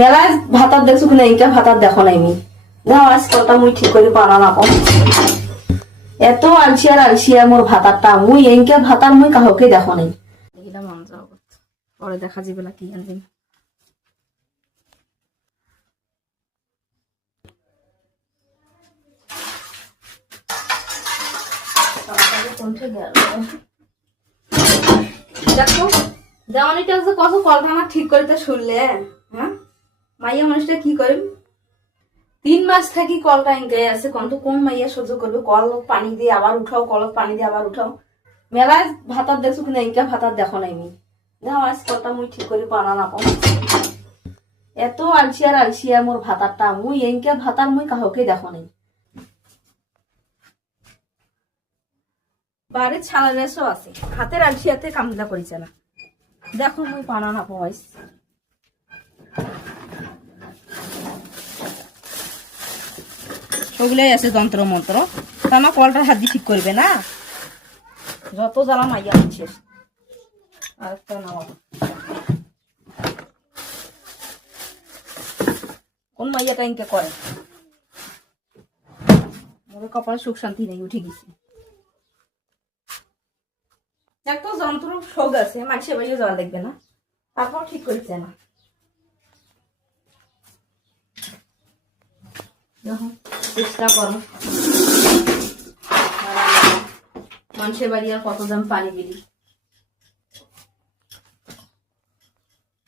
মেলায় ভাতার দেখছো কিনা, এইটা ভাতার দেখো নাই মি যাও আজ কটা মুই ঠিক করে পানা না পাও। এত আলসিয়া মোর ভাতারটা, মুই এইটা ভাতার মুই কাহকে দেখো নাই। এগুলা মন যাও পরে দেখা যাবে না কি আনবেন। দেখো দেওয়ানিটা যে কত কলখানা ঠিক করতে শুনলে, হ্যাঁ মাইয়া মানুষটা কি করে 3 মাস থাকি কলটা এঁকে আছে, কোন মাইয়া সহ্য করবে? কল পানি দিয়ে আবার উঠাও, কলত পানি দিয়ে আবার উঠাও। মেলায় ভাতার দেখছো কিনা, এইটা ভাতার দেখো নাই মি যাও আজ কটা মুই ঠিক করে পানা না পাও। এত আলসিয়া মোর ভাতারটা, মুই এইটা ভাতার মুই কাহকে দেখো নাই। বাড়ির ছালা রেসও আছে, হাতের আলসিয়াতে কামলা করিছে না। দেখো মুই পানা না পাইস। ওগুলাই আছে যন্ত্র মন্ত্র, তা না কলটার হাত দিয়ে ঠিক করবে না। যত জ্বালা মাইয়া হচ্ছে। আরেকটা নাও, কোন মাইয়াটা ইনকে করে? আমাদের কপালে সুখ শান্তি নেই, উঠে গেছি। একটা যন্ত্র শোক আছে, মানুষের বাড়িও যাওয়া দেখবে না, তারপর ঠিক করছে না। চেষ্টা করো, মানুষের বাড়ি আর কত দাম পানি দিলি,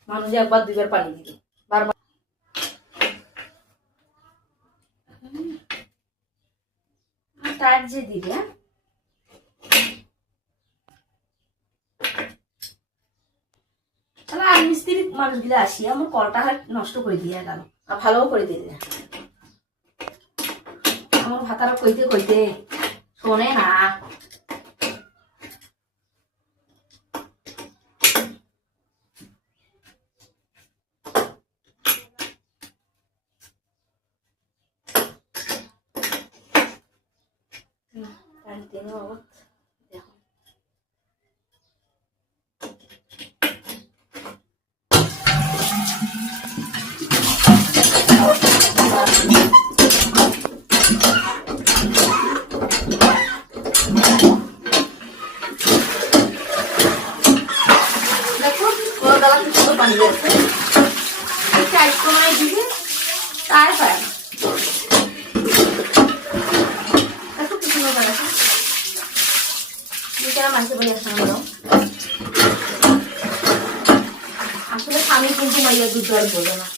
মানুষ একবার দুইবার পানি দিলি বারবার। টায়ার যে দিবে তাহলে আর মিস্ত্রি মানুষগুলো আসি আমার কলটা নষ্ট করে দিয়ে গেল, আর ভালোও করে দিলে। আমার ভাতারা কইতে কইতে শোনে না। আসলে স্বামী কিন্তু মাইয়া দুধ আর বলে না।